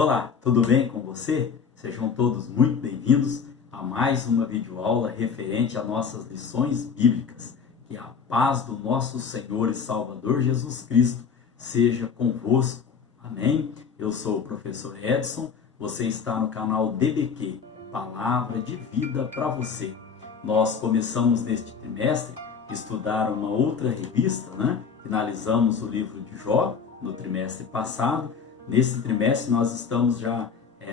Olá, tudo bem com você? Sejam todos muito bem-vindos a mais uma videoaula referente a nossas lições bíblicas. Que a paz do nosso Senhor e Salvador Jesus Cristo seja convosco. Amém? Eu sou o professor Edson, você está no canal DBQ, Palavra de Vida para você. Nós começamos neste trimestre a estudar uma outra revista, Finalizamos o livro de Jó no trimestre passado. Nesse trimestre nós estamos já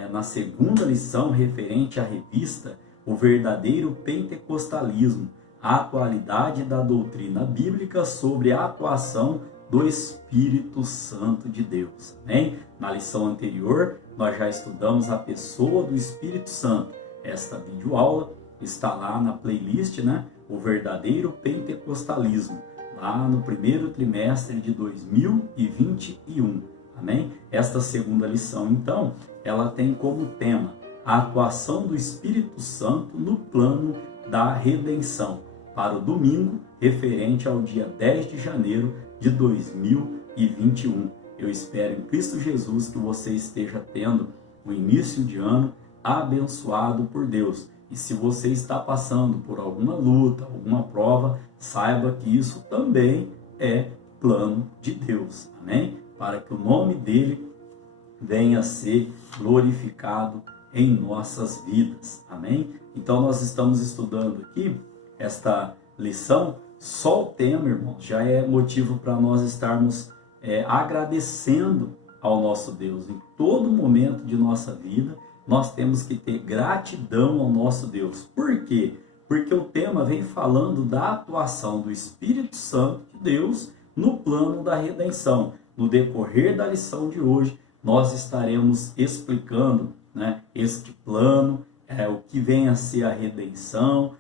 na segunda lição referente à revista O Verdadeiro Pentecostalismo, a atualidade da doutrina bíblica sobre a atuação do Espírito Santo de Deus. Amém? Na lição anterior nós já estudamos a pessoa do Espírito Santo. Esta videoaula está lá na playlist, O Verdadeiro Pentecostalismo, lá no primeiro trimestre de 2021. Amém? Esta segunda lição, então, ela tem como tema a atuação do Espírito Santo no plano da redenção, para o domingo, referente ao dia 10 de janeiro de 2021. Eu espero em Cristo Jesus que você esteja tendo um início de ano abençoado por Deus. E se você está passando por alguma luta, alguma prova, saiba que isso também é plano de Deus. Amém? Para que o nome dele venha a ser glorificado em nossas vidas. Amém? Então nós estamos estudando aqui esta lição. Só o tema, irmãos, já é motivo para nós estarmos agradecendo ao nosso Deus. Em todo momento de nossa vida, nós temos que ter gratidão ao nosso Deus. Por quê? Porque o tema vem falando da atuação do Espírito Santo de Deus no plano da redenção. No decorrer da lição de hoje, nós estaremos explicando este plano, o que vem a ser a redenção,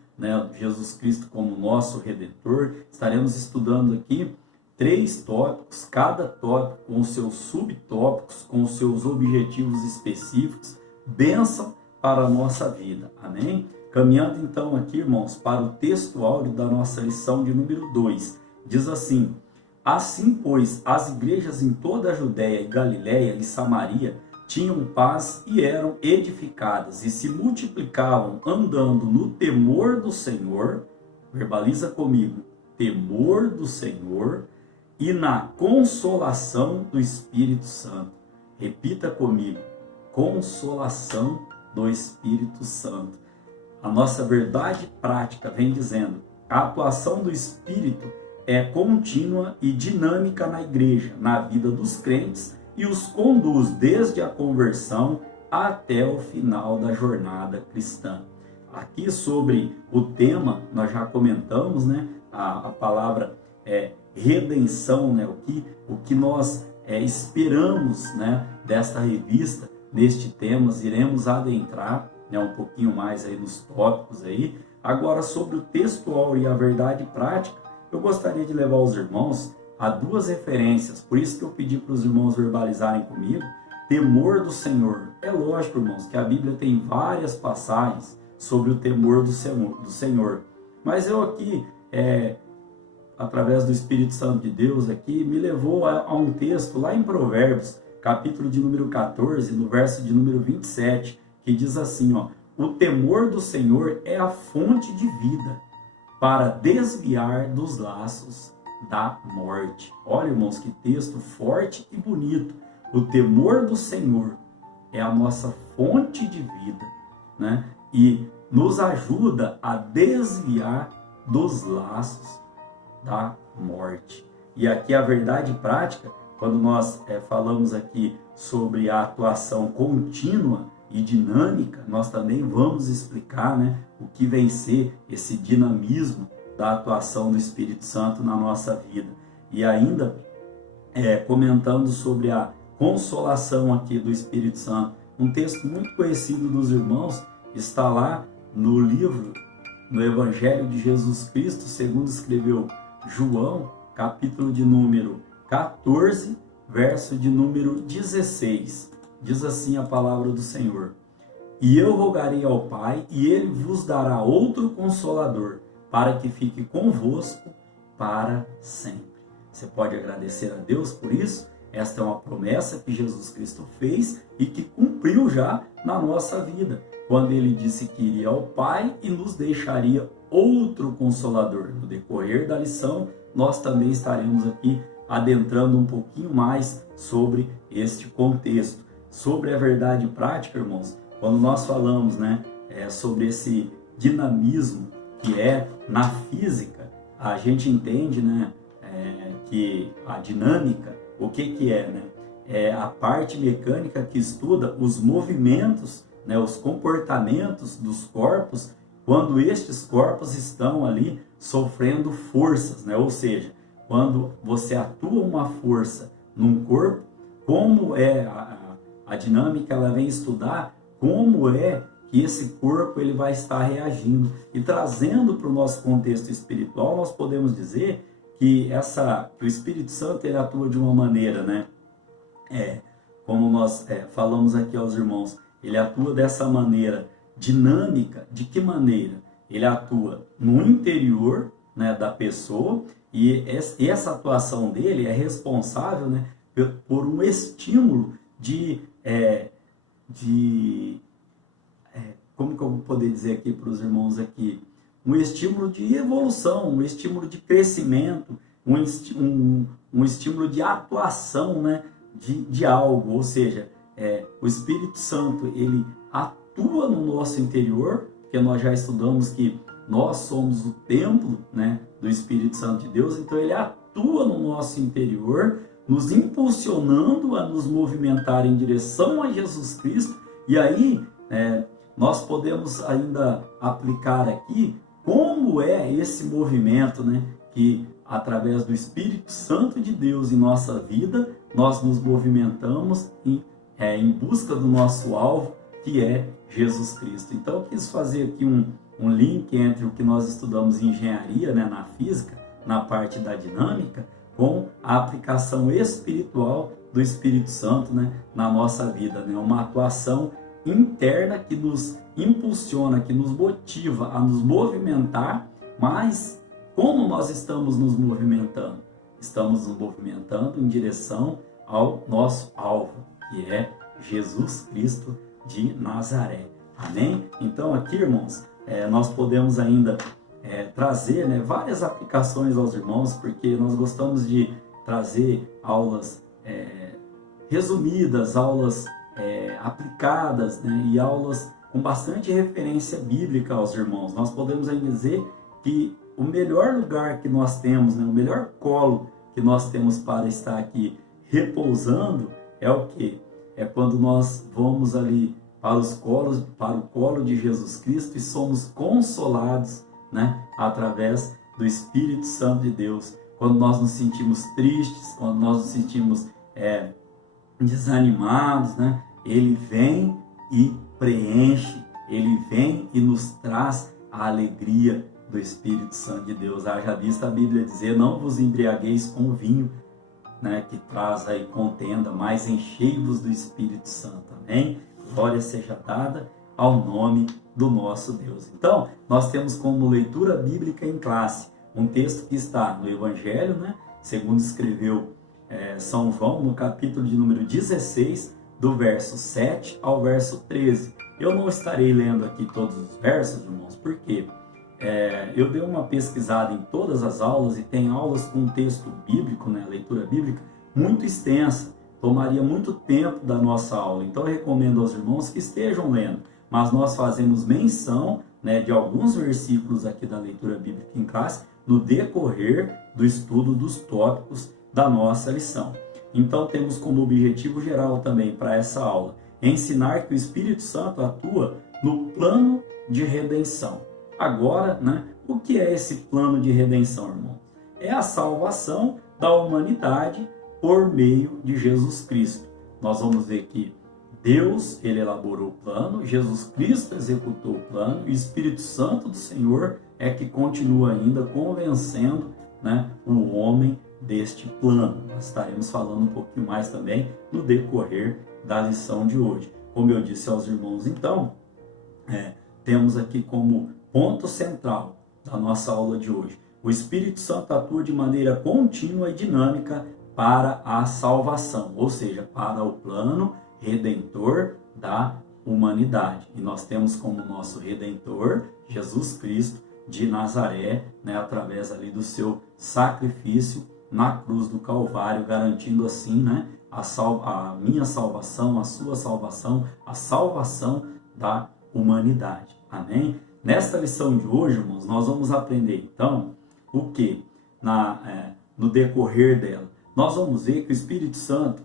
Jesus Cristo como nosso Redentor. Estaremos estudando aqui 3 tópicos, cada tópico com seus subtópicos, com seus objetivos específicos, bênção para a nossa vida. Amém? Caminhando então aqui, irmãos, para o texto áureo da nossa lição de número 2. Diz assim: assim, pois, as igrejas em toda a Judéia e Galiléia e Samaria tinham paz e eram edificadas e se multiplicavam, andando no temor do Senhor, verbaliza comigo, temor do Senhor, e na consolação do Espírito Santo. Repita comigo, consolação do Espírito Santo. A nossa verdade prática vem dizendo: a atuação do Espírito é contínua e dinâmica na igreja, na vida dos crentes, e os conduz desde a conversão até o final da jornada cristã. Aqui sobre o tema, nós já comentamos, a palavra redenção, o que nós esperamos desta revista. Neste tema, iremos adentrar um pouquinho mais aí nos tópicos aí. Agora, sobre o textual e a verdade prática, eu gostaria de levar os irmãos a 2 referências. Por isso que eu pedi para os irmãos verbalizarem comigo, temor do Senhor. É lógico, irmãos, que a Bíblia tem várias passagens sobre o temor do Senhor. Mas eu aqui, através do Espírito Santo de Deus aqui, me levou a um texto lá em Provérbios, capítulo de número 14, no verso de número 27, que diz assim, o temor do Senhor é a fonte de vida, para desviar dos laços da morte. Olha, irmãos, que texto forte e bonito. O temor do Senhor é a nossa fonte de vida, e nos ajuda a desviar dos laços da morte. E aqui a verdade prática, quando nós falamos aqui sobre a atuação contínua e dinâmica, nós também vamos explicar o que vem ser esse dinamismo da atuação do Espírito Santo na nossa vida. E ainda comentando sobre a consolação aqui do Espírito Santo, um texto muito conhecido dos irmãos, está lá no livro, no Evangelho de Jesus Cristo, segundo escreveu João, capítulo de número 14, verso de número 16. Diz assim a palavra do Senhor: e eu rogarei ao Pai, e ele vos dará outro Consolador, para que fique convosco para sempre. Você pode agradecer a Deus por isso? Esta é uma promessa que Jesus Cristo fez e que cumpriu já na nossa vida, quando ele disse que iria ao Pai e nos deixaria outro Consolador. No decorrer da lição, nós também estaremos aqui adentrando um pouquinho mais sobre este contexto. Sobre a verdade prática, irmãos, quando nós falamos, sobre esse dinamismo que é na física, a gente entende, que a dinâmica, o que é, é a parte mecânica que estuda os movimentos, os comportamentos dos corpos quando estes corpos estão ali sofrendo forças, ou seja, quando você atua uma força num corpo, como é a dinâmica, ela vem estudar como é que esse corpo ele vai estar reagindo. E trazendo para o nosso contexto espiritual, nós podemos dizer que o Espírito Santo ele atua de uma maneira, como nós falamos aqui aos irmãos, ele atua dessa maneira dinâmica. De que maneira? Ele atua no interior, da pessoa, e essa atuação dele é responsável, por um estímulo como que eu vou poder dizer aqui para os irmãos aqui? Um estímulo de evolução, um estímulo de crescimento, um estímulo de atuação, de algo. Ou seja, o Espírito Santo, ele atua no nosso interior, porque nós já estudamos que nós somos o templo, do Espírito Santo de Deus, então ele atua no nosso interior, nos impulsionando a nos movimentar em direção a Jesus Cristo. E aí, nós podemos ainda aplicar aqui como é esse movimento, que através do Espírito Santo de Deus em nossa vida, nós nos movimentamos em busca do nosso alvo, que é Jesus Cristo. Então eu quis fazer aqui um link entre o que nós estudamos em engenharia, na física, na parte da dinâmica, com a aplicação espiritual do Espírito Santo, na nossa vida, uma atuação interna que nos impulsiona, que nos motiva a nos movimentar. Mas como nós estamos nos movimentando? Estamos nos movimentando em direção ao nosso alvo, que é Jesus Cristo de Nazaré. Amém? Então aqui, irmãos, nós podemos ainda trazer várias aplicações aos irmãos, porque nós gostamos de trazer aulas resumidas, aulas aplicadas, e aulas com bastante referência bíblica aos irmãos. Nós podemos ainda dizer que o melhor lugar que nós temos, o melhor colo que nós temos para estar aqui repousando é o quê? É quando nós vamos ali para o colo de Jesus Cristo e somos consolados, através do Espírito Santo de Deus. Quando nós nos sentimos tristes, quando nós nos sentimos desanimados, ele vem e preenche, ele vem e nos traz a alegria do Espírito Santo de Deus. Haja vista a Bíblia dizer: não vos embriagueis com vinho, que traz aí contenda, mas enchei-vos do Espírito Santo. Amém? Glória seja dada ao nome do nosso Deus. Então, nós temos como leitura bíblica em classe um texto que está no Evangelho, segundo escreveu São João, no capítulo de número 16, do verso 7 ao verso 13. Eu não estarei lendo aqui todos os versos, irmãos, porque eu dei uma pesquisada em todas as aulas e tem aulas com texto bíblico, leitura bíblica, muito extensa. Tomaria muito tempo da nossa aula. Então eu recomendo aos irmãos que estejam lendo. Mas nós fazemos menção de alguns versículos aqui da leitura bíblica em classe no decorrer do estudo dos tópicos da nossa lição. Então temos como objetivo geral também para essa aula ensinar que o Espírito Santo atua no plano de redenção. Agora, o que é esse plano de redenção, irmão? É a salvação da humanidade por meio de Jesus Cristo. Nós vamos ver que Deus, ele elaborou o plano, Jesus Cristo executou o plano, e o Espírito Santo do Senhor é que continua ainda convencendo o homem deste plano. Nós estaremos falando um pouquinho mais também no decorrer da lição de hoje. Como eu disse aos irmãos, então, temos aqui como ponto central da nossa aula de hoje: o Espírito Santo atua de maneira contínua e dinâmica para a salvação, ou seja, para o plano redentor da humanidade. E nós temos como nosso Redentor Jesus Cristo de Nazaré, né, através ali do seu sacrifício na cruz do Calvário, garantindo assim, né, a minha salvação, a sua salvação, a salvação da humanidade. Amém? Nesta lição de hoje, irmãos, nós vamos aprender então o que? No decorrer dela. Nós vamos ver que o Espírito Santo,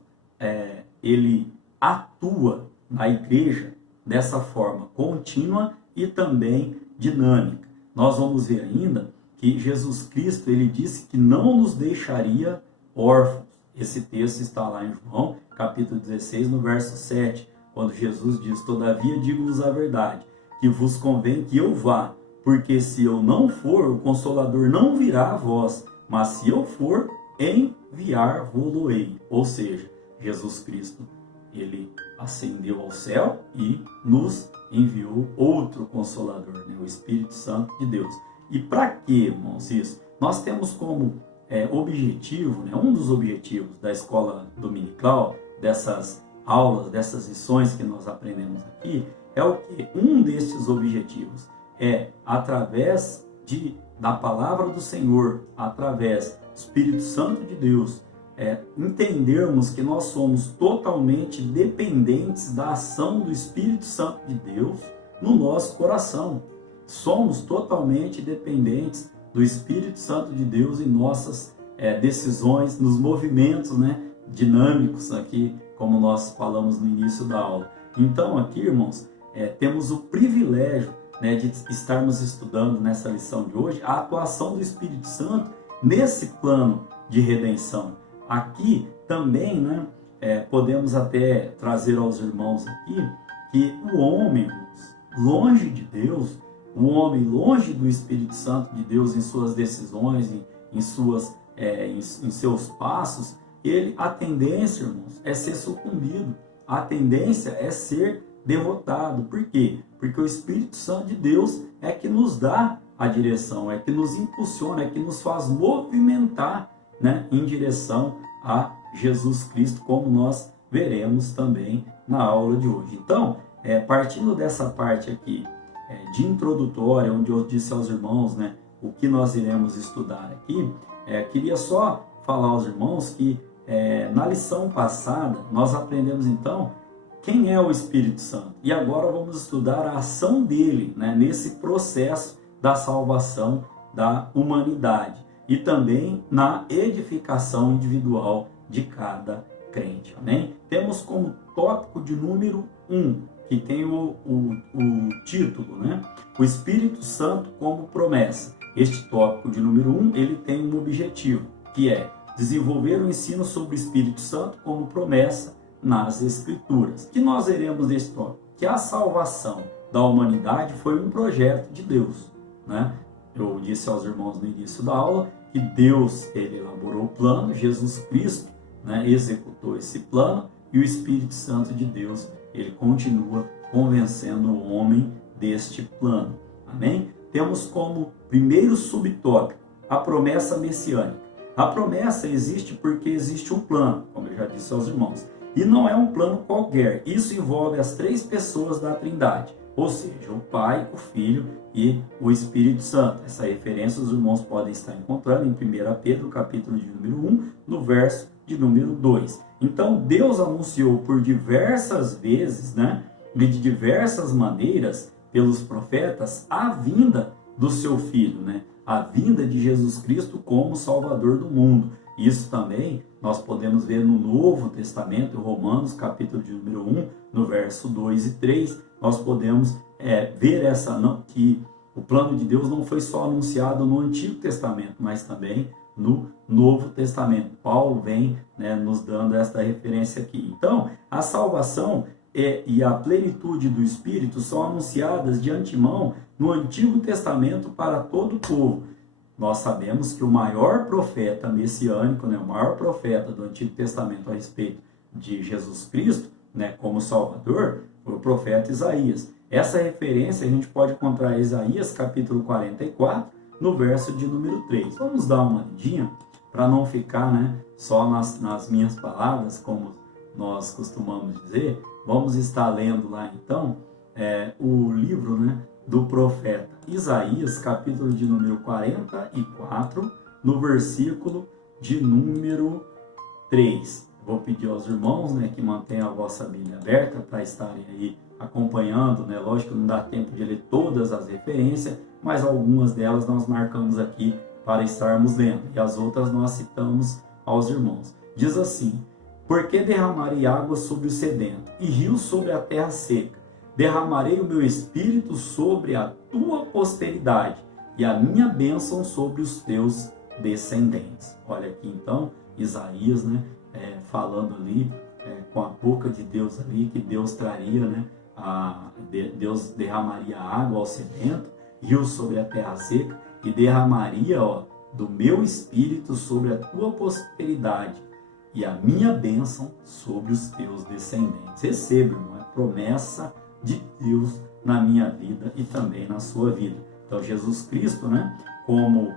ele atua na igreja dessa forma contínua e também dinâmica. Nós vamos ver ainda que Jesus Cristo, ele disse que não nos deixaria órfãos. Esse texto está lá em João, capítulo 16, no verso 7, quando Jesus diz: todavia digo-vos a verdade, que vos convém que eu vá, porque se eu não for, o Consolador não virá a vós, mas se eu for, enviar-vos-ei. Ou seja, Jesus Cristo, ele ascendeu ao céu e nos enviou outro Consolador, né? O Espírito Santo de Deus. E para que, irmãos, isso? Nós temos como objetivo, né? Um dos objetivos da escola dominical, dessas aulas, dessas lições que nós aprendemos aqui, é o que? Um destes objetivos é, através da palavra do Senhor, através do Espírito Santo de Deus, entendermos que nós somos totalmente dependentes da ação do Espírito Santo de Deus no nosso coração. Somos totalmente dependentes do Espírito Santo de Deus em nossas decisões, nos movimentos, né, dinâmicos aqui, como nós falamos no início da aula. Então aqui, irmãos, temos o privilégio, né, de estarmos estudando nessa lição de hoje a atuação do Espírito Santo nesse plano de redenção. Aqui também, né, podemos até trazer aos irmãos aqui que o homem, longe de Deus, o homem longe do Espírito Santo de Deus em suas decisões, em seus passos, a tendência, irmãos, é ser sucumbido. A tendência é ser derrotado. Por quê? Porque o Espírito Santo de Deus é que nos dá a direção, é que nos impulsiona, é que nos faz movimentar, né, em direção a Jesus Cristo, como nós veremos também na aula de hoje. Então, partindo dessa parte aqui de introdutória, onde eu disse aos irmãos, né, o que nós iremos estudar aqui, queria só falar aos irmãos que na lição passada nós aprendemos então quem é o Espírito Santo. E agora vamos estudar a ação dele, né, nesse processo da salvação da humanidade e também na edificação individual de cada crente. Amém? Temos como tópico de número 1, que tem o título, né? O Espírito Santo como promessa. Este tópico de número 1, ele tem um objetivo, que é desenvolver o ensino sobre o Espírito Santo como promessa nas Escrituras. O que nós veremos nesse tópico? Que a salvação da humanidade foi um projeto de Deus, né? Eu disse aos irmãos no início da aula que Deus, ele elaborou o plano, Jesus Cristo, né, executou esse plano, e o Espírito Santo de Deus, ele continua convencendo o homem deste plano. Amém? Temos como primeiro subtópico a promessa messiânica. A promessa existe porque existe um plano, como eu já disse aos irmãos. E não é um plano qualquer. Isso envolve as três pessoas da Trindade, ou seja, o Pai, o Filho e o Espírito Santo. Essa referência os irmãos podem estar encontrando em 1 Pedro, capítulo de número 1, no verso de número 2. Então, Deus anunciou por diversas vezes, né, de diversas maneiras, pelos profetas, a vinda do seu Filho, né, a vinda de Jesus Cristo como Salvador do mundo. Isso também nós podemos ver no Novo Testamento, em Romanos, capítulo de número 1, no verso 2 e 3, nós podemos ver que o plano de Deus não foi só anunciado no Antigo Testamento, mas também no Novo Testamento. Paulo vem, né, nos dando esta referência aqui. Então, a salvação e a plenitude do Espírito são anunciadas de antemão no Antigo Testamento para todo o povo. Nós sabemos que o maior profeta messiânico, né, o maior profeta do Antigo Testamento a respeito de Jesus Cristo, né, como Salvador, foi o profeta Isaías. Essa referência a gente pode encontrar em Isaías capítulo 44, no verso de número 3. Vamos dar uma lidinha para não ficar, né, só nas minhas palavras, como nós costumamos dizer, vamos estar lendo lá então o livro, né, do profeta Isaías, capítulo de número 44, no versículo de número 3. Vou pedir aos irmãos, né, que mantenham a vossa Bíblia aberta para estarem aí acompanhando, né? Lógico que não dá tempo de ler todas as referências, mas algumas delas nós marcamos aqui para estarmos lendo, e as outras nós citamos aos irmãos. Diz assim: porque derramarei água sobre o sedento e rios sobre a terra seca. Derramarei o meu espírito sobre a tua posteridade e a minha bênção sobre os teus descendentes. Olha aqui então Isaías, né, falando ali com a boca de Deus ali, que Deus traria, né, Deus derramaria água ao sedento, rios sobre a terra seca, e derramaria do meu espírito sobre a tua posteridade e a minha bênção sobre os teus descendentes. Receba, irmão, é promessa de Deus na minha vida e também na sua vida. Então Jesus Cristo, né, como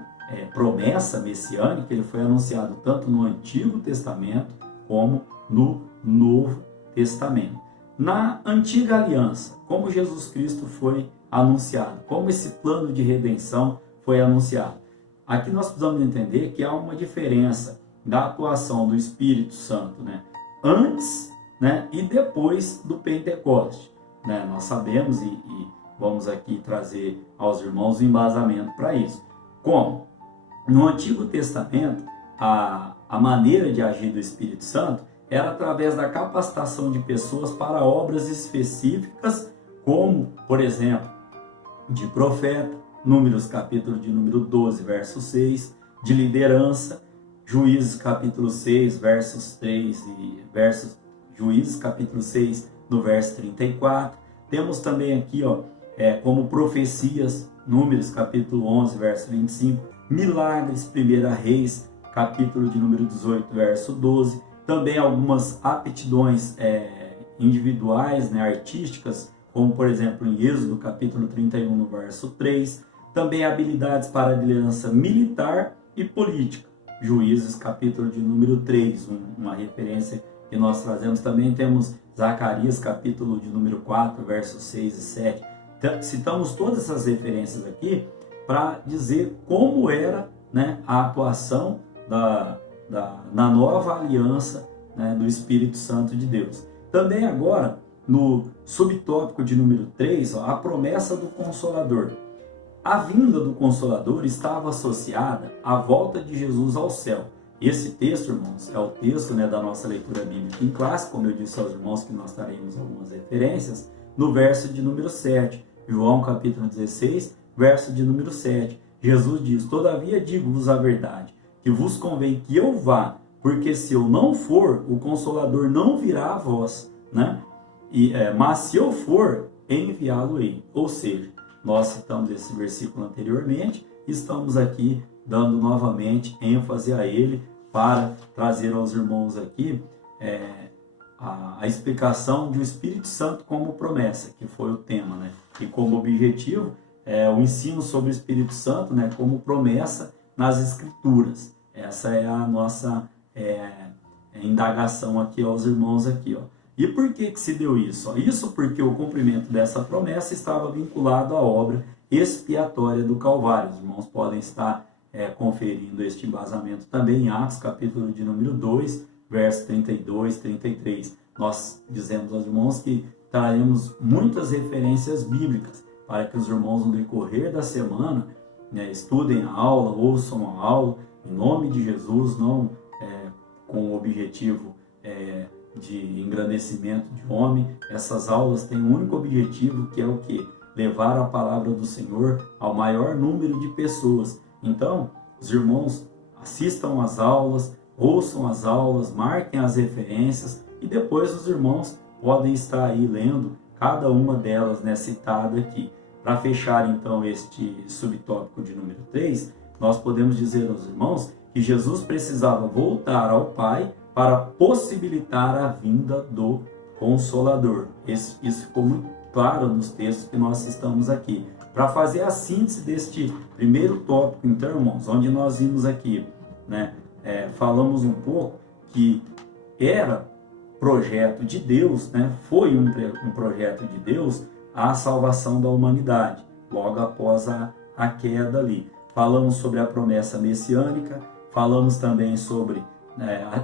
promessa messiânica, ele foi anunciado tanto no Antigo Testamento como no Novo Testamento. Na Antiga Aliança, como Jesus Cristo foi anunciado, como esse plano de redenção foi anunciado. Aqui nós precisamos entender que há uma diferença da atuação do Espírito Santo, né, antes, né, e depois do Pentecoste. Né? Nós sabemos e vamos aqui trazer aos irmãos o embasamento para isso. Como? No Antigo Testamento, a maneira de agir do Espírito Santo era através da capacitação de pessoas para obras específicas, como, por exemplo, de profeta, Números capítulo de número 12, verso 6, de liderança, Juízes capítulo 6, versos 3 e Juízes capítulo 6, no verso 34. Temos também aqui, como profecias, Números capítulo 11, verso 25, milagres, 1 Reis, capítulo de número 18, verso 12. Também algumas aptidões individuais, né, artísticas, como por exemplo em Êxodo capítulo 31, no verso 3. Também habilidades para liderança militar e política, Juízes capítulo de número 3, uma referência que nós trazemos. Também temos Zacarias capítulo de número 4, versos 6 e 7. Citamos todas essas referências aqui para dizer como era, né, a atuação na nova aliança, né, do Espírito Santo de Deus. Também agora, no subtópico de número 3, a promessa do Consolador. A vinda do Consolador estava associada à volta de Jesus ao céu. Esse texto, irmãos, é o texto, né, da nossa leitura bíblica em classe, como eu disse aos irmãos que nós traremos algumas referências, no verso de número 7, João capítulo 16, verso de número 7. Jesus diz: todavia digo-vos a verdade, que vos convém que eu vá, porque se eu não for, o Consolador não virá a vós, né? Mas se eu for, enviá-lo-ei. Ou seja, nós citamos esse versículo anteriormente, estamos aqui dando novamente ênfase a ele para trazer aos irmãos aqui a explicação do Espírito Santo como promessa, que foi o tema, né? E como objetivo, o ensino sobre o Espírito Santo, né, como promessa nas Escrituras. Essa é a nossa indagação aqui aos irmãos aqui, ó. E por que se deu isso? Isso porque o cumprimento dessa promessa estava vinculado à obra expiatória do Calvário. Os irmãos podem estar conferindo este embasamento também em Atos, capítulo de número 2, verso 32, 33. Nós dizemos aos irmãos que traremos muitas referências bíblicas para que os irmãos, no decorrer da semana, né, estudem a aula, ouçam a aula, em nome de Jesus, não com o objetivo de engrandecimento de homem. Essas aulas têm um único objetivo, que é o quê? Levar a palavra do Senhor ao maior número de pessoas. Então, os irmãos assistam às aulas, ouçam as aulas, marquem as referências, e depois os irmãos podem estar aí lendo cada uma delas, né, citada aqui. Para fechar então este subtópico de número 3, nós podemos dizer aos irmãos que Jesus precisava voltar ao Pai para possibilitar a vinda do Consolador. Isso ficou muito claro nos textos que nós estamos aqui. Para fazer a síntese deste primeiro tópico, então, irmãos, onde nós vimos aqui, né, falamos um pouco que era projeto de Deus, né? Foi um projeto de Deus a salvação da humanidade, logo após a queda ali. Falamos sobre a promessa messiânica, falamos também sobre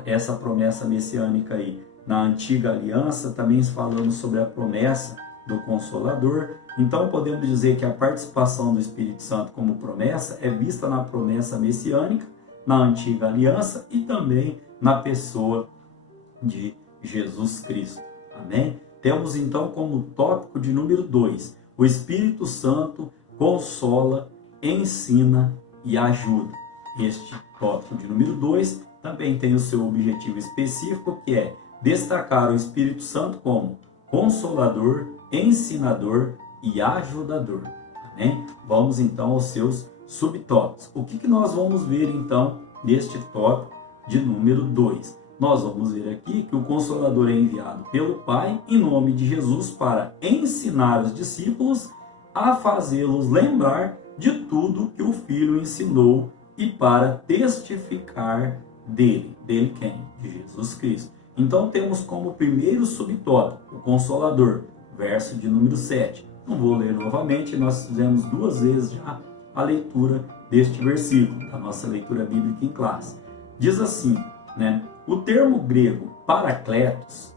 essa promessa messiânica aí na antiga aliança, também falamos sobre a promessa do Consolador. Então podemos dizer que a participação do Espírito Santo como promessa é vista na promessa messiânica, na antiga aliança e também na pessoa de Jesus Cristo. Amém? Temos então como tópico de número 2, o Espírito Santo consola, ensina e ajuda. Este tópico de número 2 também tem o seu objetivo específico, que é destacar o Espírito Santo como consolador, ensinador e ajudador. Amém? Vamos então aos seus subtópicos. O que nós vamos ver então neste tópico de número 2? Nós vamos ver aqui que o Consolador é enviado pelo Pai em nome de Jesus para ensinar os discípulos a fazê-los lembrar de tudo que o Filho ensinou e para testificar dele. Dele quem? De Jesus Cristo. Então temos como primeiro subtópico o Consolador, verso de número 7. Não vou ler novamente, nós fizemos 2 vezes já a leitura deste versículo, da nossa leitura bíblica em classe. Diz assim, né? O termo grego parakletos,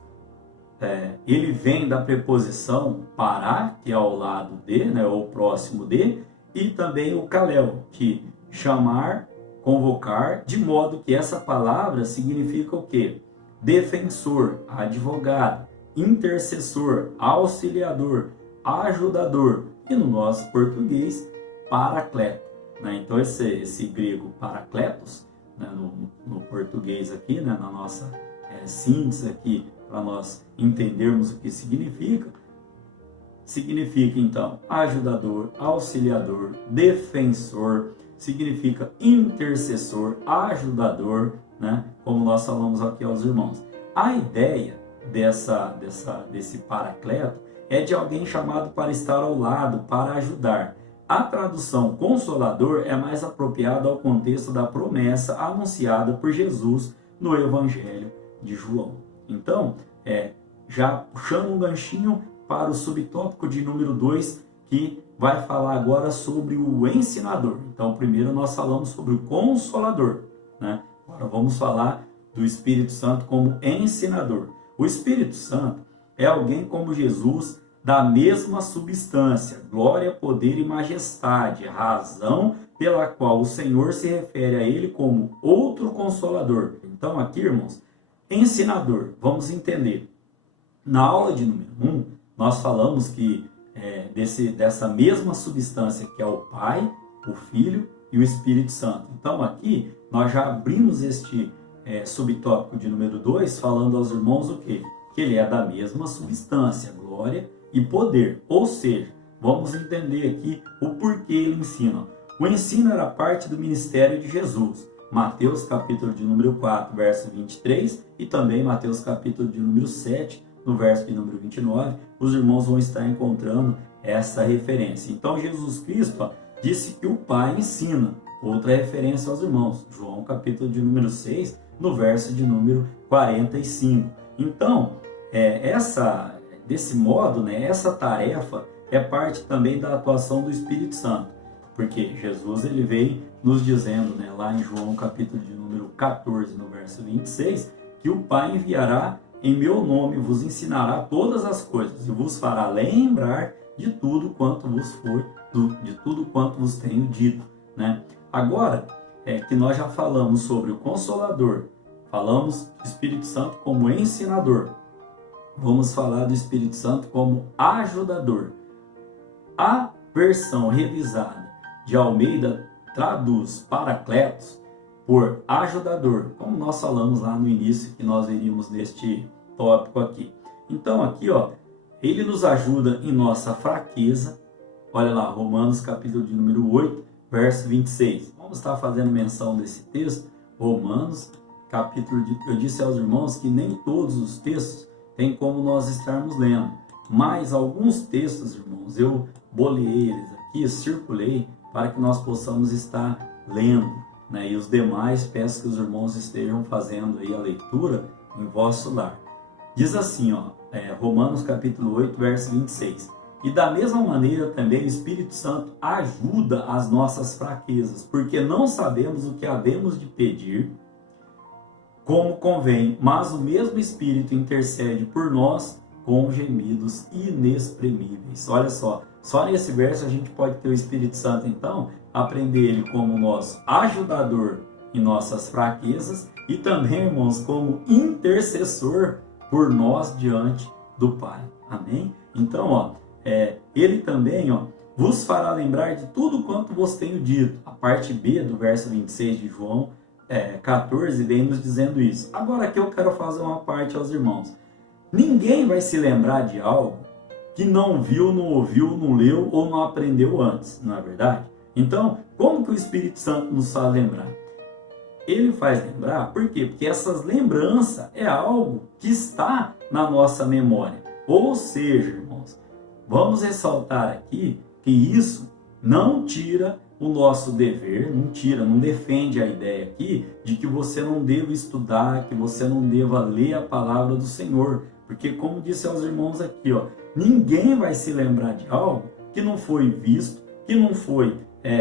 ele vem da preposição para, que é ao lado de, né, ou próximo de, e também o kalel, que chamar, convocar, de modo que essa palavra significa o quê? Defensor, advogado, intercessor, auxiliador, ajudador, e no nosso português, paracleto. Né? Então esse grego parakletos, né, no português aqui, né, na nossa síntese aqui, para nós entendermos o que significa então ajudador, auxiliador, defensor, significa intercessor, ajudador, né, como nós falamos aqui aos irmãos. A ideia desse paracleto é de alguém chamado para estar ao lado, para ajudar. A tradução consolador é mais apropriada ao contexto da promessa anunciada por Jesus no Evangelho de João. Então, já puxando um ganchinho para o subtópico de número 2, que vai falar agora sobre o ensinador. Então, primeiro nós falamos sobre o consolador, né? Agora vamos falar do Espírito Santo como ensinador. O Espírito Santo é alguém como Jesus, da mesma substância, glória, poder e majestade, razão pela qual o Senhor se refere a ele como outro consolador. Então aqui, irmãos, ensinador, vamos entender. Na aula de número 1, nós falamos que dessa mesma substância que é o Pai, o Filho e o Espírito Santo. Então aqui, nós já abrimos este subtópico de número 2, falando aos irmãos o quê? Que ele é da mesma substância, glória e poder. Ou seja, vamos entender aqui o porquê ele ensina. O ensino era parte do ministério de Jesus. Mateus capítulo de número 4, verso 23 e também Mateus capítulo de número 7, no verso de número 29, os irmãos vão estar encontrando essa referência. Então Jesus Cristo disse que o Pai ensina. Outra referência aos irmãos, João capítulo de número 6, no verso de número 45. Então, desse modo, né, essa tarefa é parte também da atuação do Espírito Santo, porque Jesus ele vem nos dizendo, né, lá em João capítulo de número 14, no verso 26, que o Pai enviará em meu nome, vos ensinará todas as coisas e vos fará lembrar de tudo quanto vos tenho dito, né? Agora, que nós já falamos sobre o Consolador, falamos do Espírito Santo como ensinador, vamos falar do Espírito Santo como ajudador. A versão revisada de Almeida traduz paracletos por ajudador, como nós falamos lá no início, que nós veríamos neste tópico aqui. Então aqui, ele nos ajuda em nossa fraqueza. Olha lá, Romanos capítulo de número 8, verso 26. Vamos estar fazendo menção desse texto, Romanos capítulo de... Eu disse aos irmãos que nem todos os textos tem como nós estarmos lendo, mas alguns textos, irmãos, eu bolei eles aqui, circulei para que nós possamos estar lendo, né? E os demais, peço que os irmãos estejam fazendo aí a leitura em vosso lar. Diz assim, ó, Romanos capítulo 8, verso 26. E da mesma maneira também o Espírito Santo ajuda as nossas fraquezas, porque não sabemos o que havemos de pedir como convém, mas o mesmo Espírito intercede por nós com gemidos inexprimíveis. Olha só nesse verso a gente pode ter o Espírito Santo, então, aprender ele como nosso ajudador em nossas fraquezas e também, irmãos, como intercessor por nós diante do Pai. Amém? Então, ó, ele também, ó, vos fará lembrar de tudo quanto vos tenho dito. A parte B do verso 26 de João 14 vem nos dizendo isso. Agora aqui eu quero fazer uma parte aos irmãos. Ninguém vai se lembrar de algo que não viu, não ouviu, não leu ou não aprendeu antes, não é verdade? Então, como que o Espírito Santo nos faz lembrar? Ele faz lembrar, por quê? Porque essas lembranças é algo que está na nossa memória. Ou seja, irmãos, vamos ressaltar aqui que isso não tira o nosso dever, não defende a ideia aqui de que você não deva estudar, que você não deva ler a palavra do Senhor. Porque como disse aos irmãos aqui, ó, ninguém vai se lembrar de algo que não foi visto, que não foi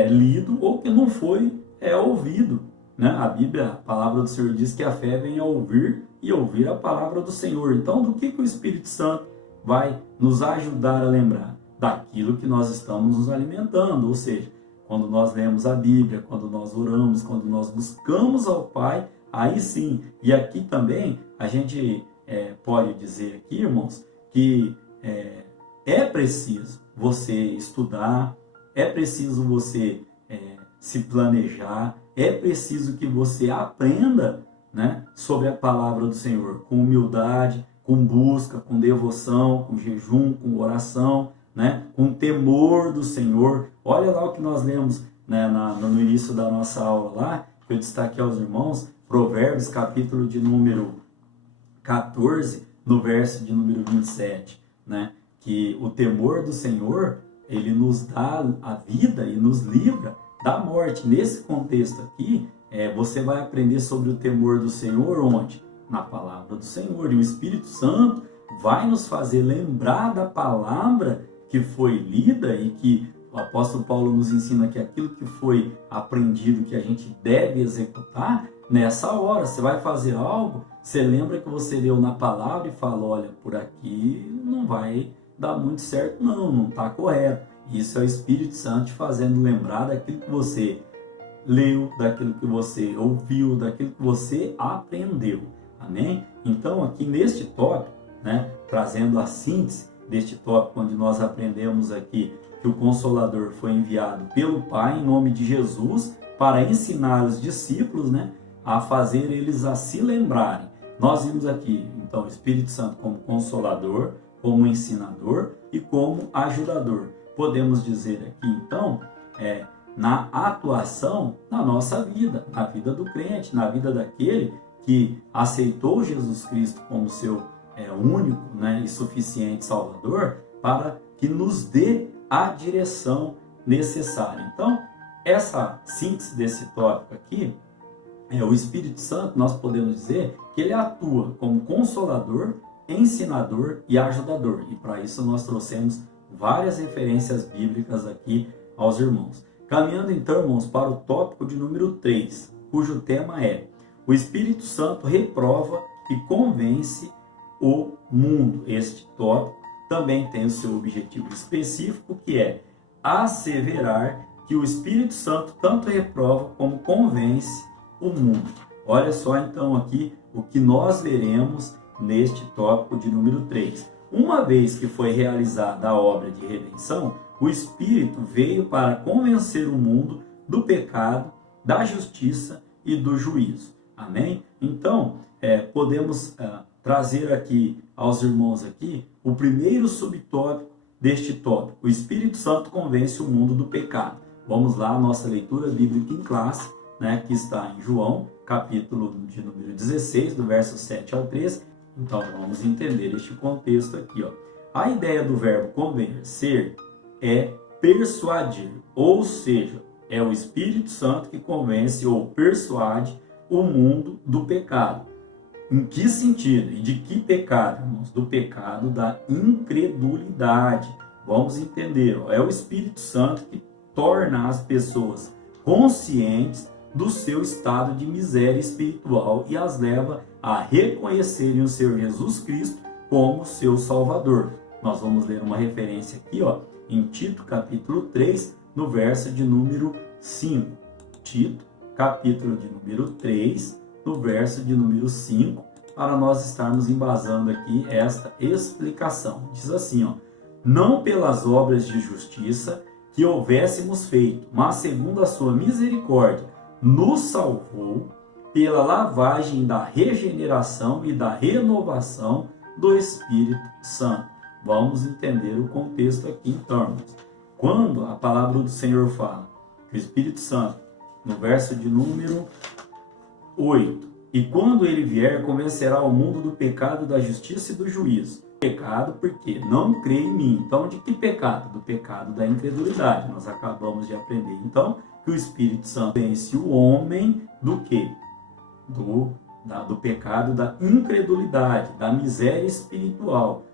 lido ou que não foi ouvido. Né? A Bíblia, a palavra do Senhor diz que a fé vem a ouvir e ouvir a palavra do Senhor. Então, do que o Espírito Santo vai nos ajudar a lembrar? Daquilo que nós estamos nos alimentando, ou seja, quando nós lemos a Bíblia, quando nós oramos, quando nós buscamos ao Pai, aí sim. E aqui também a gente pode dizer aqui, irmãos, que é preciso você estudar, é preciso você se planejar, é preciso que você aprenda, né, sobre a palavra do Senhor, com humildade, com busca, com devoção, com jejum, com oração, né, com temor do Senhor. Olha lá o que nós lemos, né, no início da nossa aula lá, que eu destaquei aos irmãos, Provérbios, capítulo de número 14, no verso de número 27, né, que o temor do Senhor, ele nos dá a vida e nos livra da morte. Nesse contexto aqui, você vai aprender sobre o temor do Senhor onde? Na palavra do Senhor. E o Espírito Santo vai nos fazer lembrar da palavra que foi lida e que o apóstolo Paulo nos ensina que aquilo que foi aprendido, que a gente deve executar, nessa hora, você vai fazer algo, você lembra que você leu na palavra e fala, olha, por aqui não vai dar muito certo, não está correto. Isso é o Espírito Santo te fazendo lembrar daquilo que você leu, daquilo que você ouviu, daquilo que você aprendeu. Amém? Então, aqui neste tópico, né, trazendo a síntese deste tópico, onde nós aprendemos aqui que o Consolador foi enviado pelo Pai em nome de Jesus para ensinar os discípulos, né, a fazer eles a se lembrarem. Nós vimos aqui, então, o Espírito Santo como Consolador, como ensinador e como ajudador. Podemos dizer aqui, então, na atuação na nossa vida, na vida do crente, na vida daquele que aceitou Jesus Cristo como seu único, né, e suficiente Salvador, para que nos dê a direção necessária. Então, essa síntese desse tópico aqui, o Espírito Santo, nós podemos dizer que ele atua como consolador, ensinador e ajudador. E para isso nós trouxemos várias referências bíblicas aqui aos irmãos. Caminhando então, irmãos, para o tópico de número 3, cujo tema é: o Espírito Santo reprova e convence o mundo. Este tópico também tem o seu objetivo específico, que é asseverar que o Espírito Santo tanto reprova como convence o mundo. Olha só então aqui o que nós veremos neste tópico de número 3. Uma vez que foi realizada a obra de redenção, o Espírito veio para convencer o mundo do pecado, da justiça e do juízo. Amém? Então, podemos trazer aqui aos irmãos aqui o primeiro subtópico deste tópico. O Espírito Santo convence o mundo do pecado. Vamos lá, a nossa leitura bíblica em classe, né, que está em João, capítulo de número 16, do verso 7 ao 13. Então, vamos entender este contexto aqui, ó. A ideia do verbo convencer é persuadir, ou seja, É o Espírito Santo que convence ou persuade o mundo do pecado. Em que sentido? E de que pecado, irmãos? Do pecado da incredulidade. Vamos entender. É o Espírito Santo que torna as pessoas conscientes do seu estado de miséria espiritual e as leva a reconhecerem o Senhor Jesus Cristo como seu Salvador. Nós vamos ler uma referência aqui, em Tito, capítulo 3, no verso de número 5. Tito, capítulo de número 3, no verso de número 5, para nós estarmos embasando aqui esta explicação. Diz assim, não pelas obras de justiça que houvéssemos feito, mas segundo a sua misericórdia, nos salvou pela lavagem da regeneração e da renovação do Espírito Santo. Vamos entender o contexto aqui então, irmãos. Quando a palavra do Senhor fala que o Espírito Santo, no verso de número 8, e quando ele vier, convencerá o mundo do pecado, da justiça e do juízo. Pecado porque não crê em mim. Então, de que pecado? Do pecado da incredulidade. Nós acabamos de aprender, então, que o Espírito Santo vence o homem do quê? Do pecado da incredulidade, da miséria espiritual.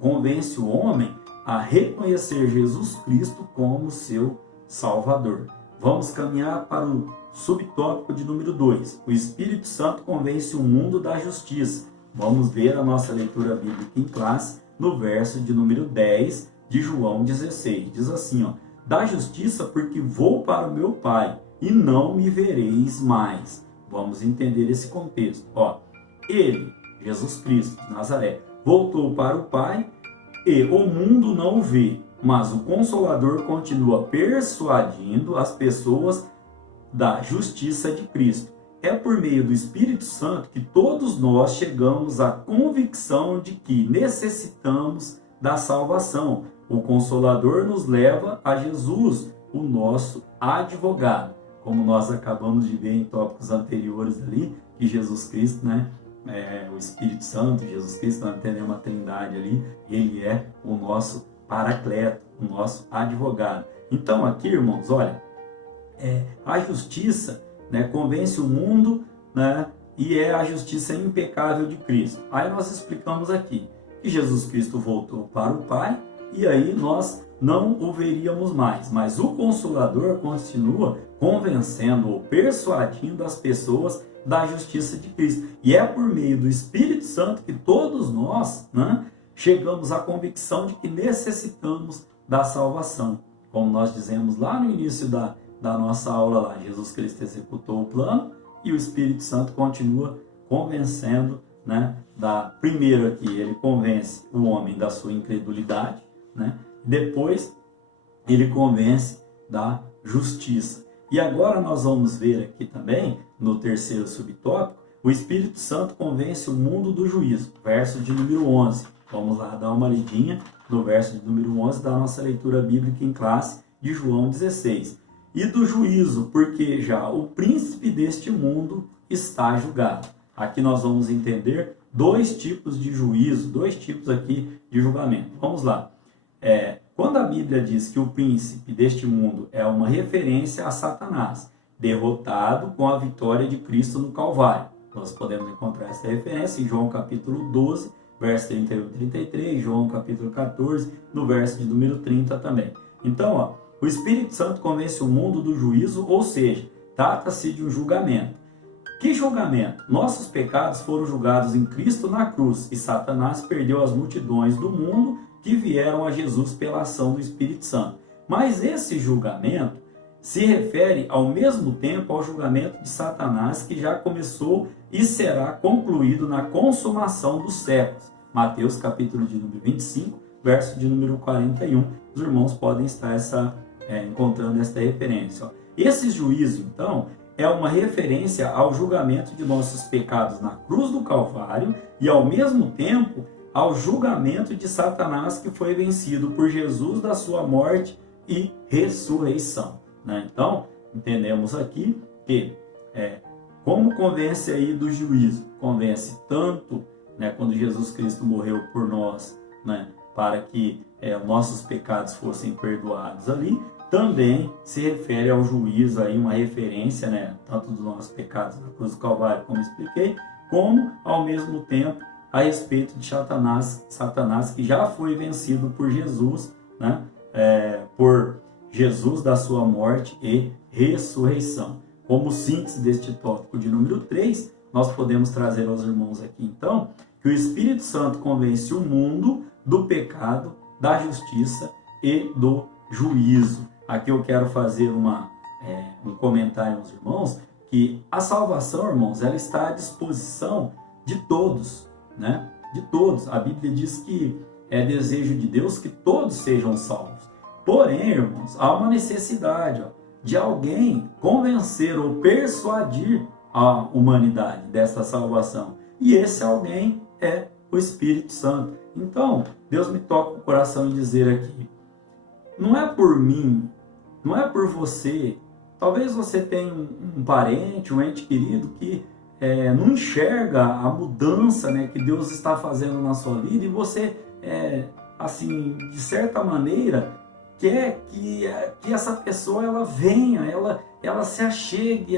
Convence o homem a reconhecer Jesus Cristo como seu Salvador. Vamos caminhar para o subtópico de número 2. O Espírito Santo convence o mundo da justiça. Vamos ver a nossa leitura bíblica em classe no verso de número 10 de João 16. Diz assim, da justiça porque vou para o meu Pai e não me vereis mais. Vamos entender esse contexto. Ele, Jesus Cristo de Nazaré, voltou para o Pai e o mundo não o vê, mas o Consolador continua persuadindo as pessoas da justiça de Cristo. É por meio do Espírito Santo que todos nós chegamos à convicção de que necessitamos da salvação. O Consolador nos leva a Jesus, o nosso advogado. Como nós acabamos de ver em tópicos anteriores ali, que Jesus Cristo, o Espírito Santo, Jesus Cristo, nós entendemos uma trindade ali, ele é o nosso paracleto, o nosso advogado. Então aqui, irmãos, olha, a justiça convence o mundo, e é a justiça impecável de Cristo. Aí nós explicamos aqui que Jesus Cristo voltou para o Pai e aí nós não o veríamos mais, mas o Consolador continua convencendo ou persuadindo as pessoas da justiça de Cristo. E é por meio do Espírito Santo que todos nós chegamos à convicção de que necessitamos da salvação. Como nós dizemos lá no início da nossa aula lá, Jesus Cristo executou o plano e o Espírito Santo continua convencendo, primeiro aqui ele convence o homem da sua incredulidade, depois ele convence da justiça. E agora nós vamos ver aqui também, no terceiro subtópico, o Espírito Santo convence o mundo do juízo, verso de número 11. Vamos lá dar uma lidinha no verso de número 11 da nossa leitura bíblica em classe de João 16. E do juízo, porque já o príncipe deste mundo está julgado. Aqui nós vamos entender dois tipos de juízo, dois tipos aqui de julgamento. Vamos lá. Quando a Bíblia diz que o príncipe deste mundo é uma referência a Satanás, derrotado com a vitória de Cristo no Calvário. Nós podemos encontrar essa referência em João capítulo 12, verso 31 e 33, João capítulo 14, no verso de número 30 também. Então, o Espírito Santo convence o mundo do juízo, ou seja, trata-se de um julgamento. Que julgamento? Nossos pecados foram julgados em Cristo na cruz e Satanás perdeu as multidões do mundo que vieram a Jesus pela ação do Espírito Santo. Mas esse julgamento se refere ao mesmo tempo ao julgamento de Satanás que já começou e será concluído na consumação dos séculos. Mateus capítulo de número 25, verso de número 41. Os irmãos podem estar encontrando esta referência. Esse juízo, então, é uma referência ao julgamento de nossos pecados na cruz do Calvário e, ao mesmo tempo, ao julgamento de Satanás que foi vencido por Jesus da sua morte e ressurreição. Então, entendemos aqui que, como convence aí do juízo? Convence tanto quando Jesus Cristo morreu por nós, para que nossos pecados fossem perdoados ali, também se refere ao juízo, aí uma referência, né, tanto dos nossos pecados na cruz do Calvário, como expliquei, como ao mesmo tempo a respeito de Satanás que já foi vencido por Jesus, né, por Jesus da sua morte e ressurreição. Como síntese deste tópico de número 3, nós podemos trazer aos irmãos aqui, então, que o Espírito Santo convence o mundo do pecado, da justiça e do juízo. Aqui eu quero fazer um comentário aos irmãos, que a salvação, irmãos, ela está à disposição de todos, né? De todos. A Bíblia diz que é desejo de Deus que todos sejam salvos. Porém, irmãos, há uma necessidade de alguém convencer ou persuadir a humanidade dessa salvação. E esse alguém é o Espírito Santo. Então, Deus me toca o coração em dizer aqui, não é por mim, não é por você. Talvez você tenha um parente, um ente querido que não enxerga a mudança, né, que Deus está fazendo na sua vida, e você, assim, de certa maneira, quer que essa pessoa ela venha, ela se achegue,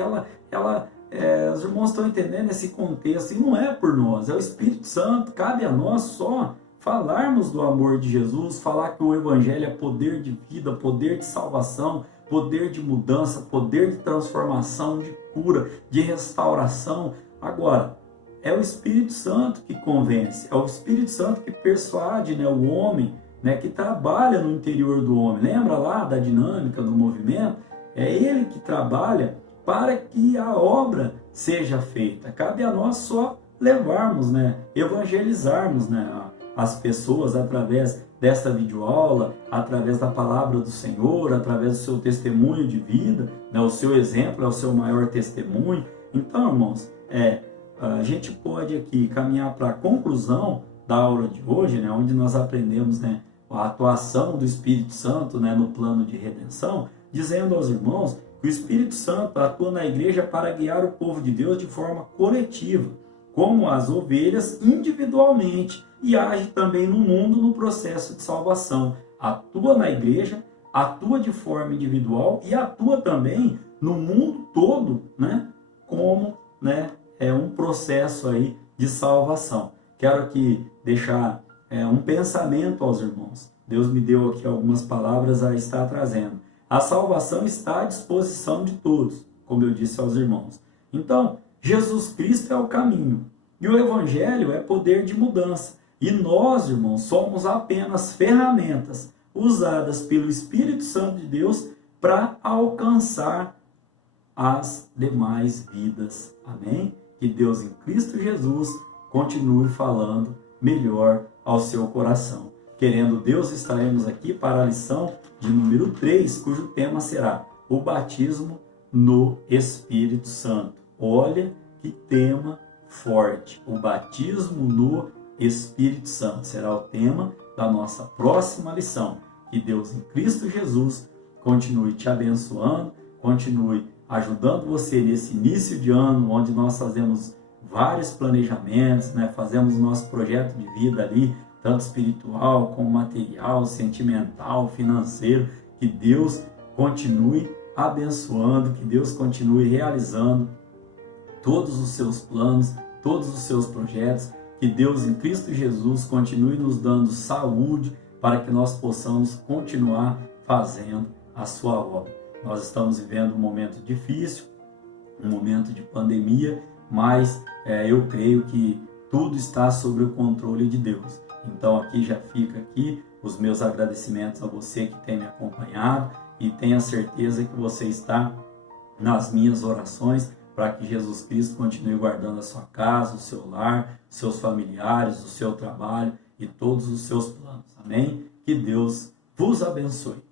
os irmãos estão entendendo esse contexto, e não é por nós, é o Espírito Santo. Cabe a nós só falarmos do amor de Jesus, falar que o Evangelho é poder de vida, poder de salvação, poder de mudança, poder de transformação, de cura, de restauração. Agora, é o Espírito Santo que convence, é o Espírito Santo que persuade, né, o homem, né, que trabalha no interior do homem. Lembra lá da dinâmica do movimento? É ele que trabalha para que a obra seja feita. Cabe a nós só levarmos, né, evangelizarmos, né, as pessoas através desta videoaula, através da palavra do Senhor, através do seu testemunho de vida, né, o seu exemplo é o seu maior testemunho. Então, irmãos, a gente pode aqui caminhar para a conclusão da aula de hoje, né, onde nós aprendemos, né, a atuação do Espírito Santo, né, no plano de redenção, dizendo aos irmãos que o Espírito Santo atua na igreja para guiar o povo de Deus de forma coletiva, como as ovelhas individualmente, e age também no mundo no processo de salvação. Atua na igreja, atua de forma individual e atua também no mundo todo, né, como, né, um processo aí de salvação. Quero aqui deixar um pensamento aos irmãos. Deus me deu aqui algumas palavras a estar trazendo. A salvação está à disposição de todos, como eu disse aos irmãos. Então, Jesus Cristo é o caminho. E o Evangelho é poder de mudança. E nós, irmãos, somos apenas ferramentas usadas pelo Espírito Santo de Deus para alcançar as demais vidas. Amém? Que Deus em Cristo Jesus continue falando melhor ao seu coração. Querendo Deus, estaremos aqui para a lição de número 3, cujo tema será o batismo no Espírito Santo. Olha que tema forte. O batismo no Espírito Santo será o tema da nossa próxima lição. Que Deus em Cristo Jesus continue te abençoando, continue ajudando você nesse início de ano, onde nós fazemos vários planejamentos, né? Fazemos o nosso projeto de vida ali, tanto espiritual como material, sentimental, financeiro. Que Deus continue abençoando, que Deus continue realizando todos os seus planos, todos os seus projetos. Que Deus em Cristo Jesus continue nos dando saúde para que nós possamos continuar fazendo a sua obra. Nós estamos vivendo um momento difícil, um momento de pandemia, mas eu creio que tudo está sob o controle de Deus. Então aqui já fica aqui os meus agradecimentos a você que tem me acompanhado, e tenha certeza que você está nas minhas orações para que Jesus Cristo continue guardando a sua casa, o seu lar, seus familiares, o seu trabalho e todos os seus planos. Amém? Que Deus vos abençoe.